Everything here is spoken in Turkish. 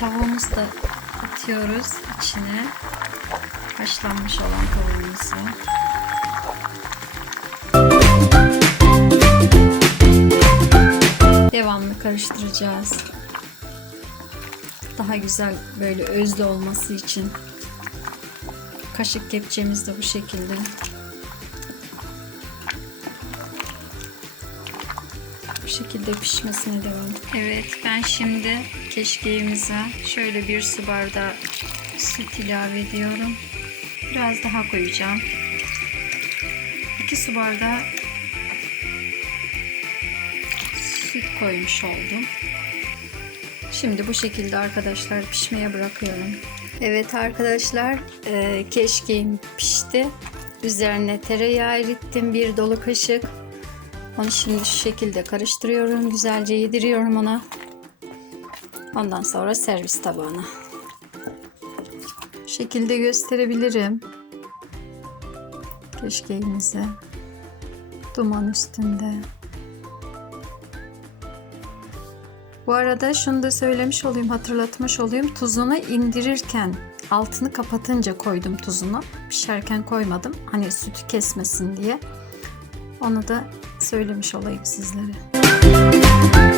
tavuğumuzu da atıyoruz içine. Haşlanmış olan tavuğumuzu. Devamlı karıştıracağız. Daha güzel böyle özlü olması için. Kaşık kepçemiz de bu şekilde. Şekilde pişmesine devam. Evet ben şimdi keşkeğimize şöyle bir su bardağı süt ilave ediyorum. Biraz daha koyacağım. 2 su bardağı süt koymuş oldum. Şimdi bu şekilde arkadaşlar pişmeye bırakıyorum. Evet arkadaşlar e, keşkeğim pişti. Üzerine tereyağı erittim bir dolu kaşık. Onu şimdi şu şekilde karıştırıyorum. Güzelce yediriyorum ona. Ondan sonra servis tabağına. Bu şekilde gösterebilirim. Keşkeğimizi. Duman üstünde. Bu arada şunu da söylemiş olayım, hatırlatmış olayım. Tuzunu indirirken altını kapatınca koydum tuzunu. Pişerken koymadım. Hani sütü kesmesin diye. Onu da söylemiş olayım sizlere.